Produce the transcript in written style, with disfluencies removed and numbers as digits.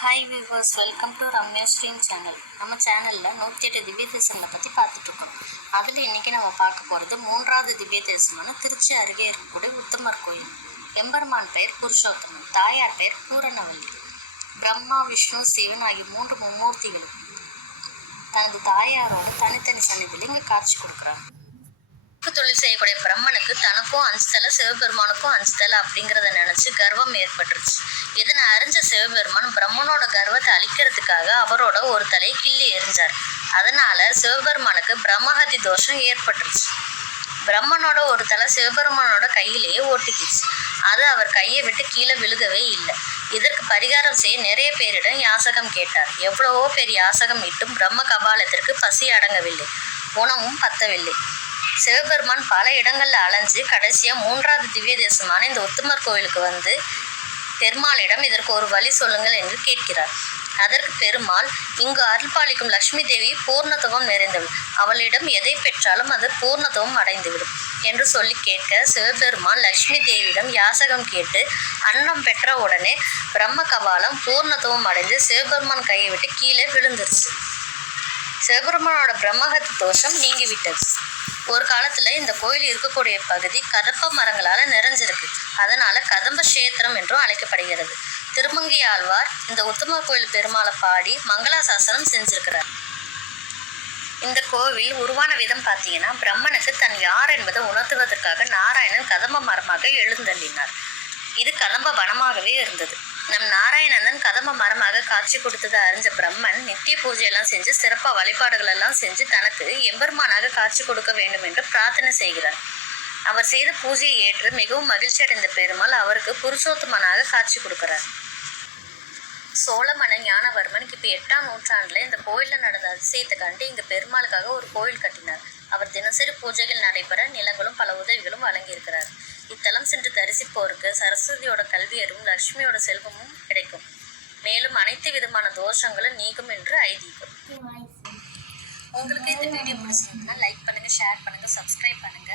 Hi viewers, welcome to Ramya stream channel. நம்ம சேனலில் 108 திவ்ய தேசங்களை பற்றி பார்த்துட்ருக்கோம். அதில் இன்றைக்கி நம்ம பார்க்க போகிறது 3வது திவ்ய தேசமான திருச்சி அருகே இருக்கக்கூடிய உத்தமர் கோயில். எம்பெருமான் பெயர் புருஷோத்தமன், தாயார் பெயர் பூரணவல்லி. பிரம்மா, விஷ்ணு, சிவன் ஆகிய 3 மும்மூர்த்திகளும் தனது தாயாரோடு தனித்தனி சன்னிதியில் இங்கே காட்சி கொடுக்குறாங்க. தொழில் செய்யக்கூடிய பிரம்மனுக்கு தனக்கும் 5 தலை, சிவபெருமானுக்கும் 5 தலை அப்படிங்கிறத நினைச்சு கர்வம் ஏற்பட்டுருச்சு. இதனை அறிஞ்ச சிவபெருமான் பிரம்மனோட கர்வத்தை அழிக்கிறதுக்காக அவரோட ஒரு தலையை கிள்ளி எறிஞ்சார். அதனால சிவபெருமானுக்கு பிரம்மஹத்தி தோஷம் ஏற்பட்டுருச்சு. பிரம்மனோட ஒரு தலை சிவபெருமானோட கையிலேயே ஓட்டிக்கிச்சு. அது அவர் கையை விட்டு கீழே விழுகவே இல்லை. இதற்கு பரிகாரம் செய்ய நிறைய பேரிடம் யாசகம் கேட்டார். எவ்வளவோ பேர் யாசகம் இட்டும் பிரம்ம கபாலத்திற்கு பசி அடங்கவில்லை, உணவும் பத்தவில்லை. சிவபெருமான் பல இடங்கள்ல அலைஞ்சு கடைசியா 3வது திவ்ய தேசமான இந்த உத்தமர் கோவிலுக்கு வந்து பெருமாளிடம் இதற்கு ஒரு வழி சொல்லுங்கள் என்று கேட்கிறார். அதற்கு பெருமாள், இங்கு அருள்பாலிக்கும் லட்சுமி தேவி பூர்ணத்துவம் நிறைந்தவள், அவளிடம் எதை பெற்றாலும் அது பூர்ணத்துவம் அடைந்துவிடும் என்று சொல்லி கேட்க சிவபெருமான் லட்சுமி தேவியிடம் யாசகம் கேட்டு அன்னம் பெற்ற உடனே பிரம்ம கபாலம் பூர்ணத்துவம் அடைந்து சிவபெருமான் கையை விட்டு கீழே விழுந்துருச்சு. சிவபெருமானோட பிரம்மஹத்தி தோஷம் நீங்கிவிட்டது. ஒரு காலத்துல இந்த கோயில் இருக்கக்கூடிய பகுதி கதம்ப மரங்களால நிறைஞ்சிருக்கு. அதனால கதம்ப கஷேத்திரம் என்றும் அழைக்கப்படுகிறது. திருமங்கை ஆழ்வார் இந்த உத்தமர் கோயில் பெருமாளை பாடி மங்களாசாசனம் செஞ்சிருக்கிறார். இந்த கோவில் உருவான விதம் பார்த்தீங்கன்னா, பிரம்மனுக்கு தன் யார் என்பதை உணர்த்துவதற்காக நாராயணன் கதம்ப மரமாக எழுந்தள்ளினார். இது கதம்ப வனமாகவே இருந்தது. நம் நாராயணன் கதம்ப மரமாக காட்சி கொடுத்ததை அறிஞ்ச பிரம்மன் நித்திய பூஜையெல்லாம் செஞ்சு சிறப்பாக வழிபாடுகள் எல்லாம் செஞ்சு தனக்கு எம்பெருமானாக காட்சி கொடுக்க வேண்டும் என்று பிரார்த்தனை செய்கிறார். அவர் செய்த பூஜையை ஏற்று மிகவும் மகிழ்ச்சி அடைந்த பெருமாள் அவருக்கு புருஷோத்தமனாக காட்சி கொடுக்கிறார். சோழ மன்னன் ஞானவர்மன் கிபி 8ஆம் நூற்றாண்டுல இந்த கோயிலில் நடந்த அதிசயத்தை கண்டு இங்கு பெருமாளுக்காக ஒரு கோயில் கட்டினார். அவர் தினசரி பூஜைகள் நடைபெற நிலங்களும் பல உதவிகளும் வழங்கியிருக்கிறார். இத்தலம் சென்று தரிசிப்போருக்கு சரஸ்வதியோட கல்வியரும் லட்சுமியோட செல்வமும் கிடைக்கும். மேலும் அனைத்து விதமான தோஷங்களும் நீக்கும் என்று ஐதீகம். உங்களுக்கு இந்த வீடியோ பிடிச்சிருந்தா லைக் பண்ணுங்க, ஷேர் பண்ணுங்க, சப்ஸ்கிரைப் பண்ணுங்க.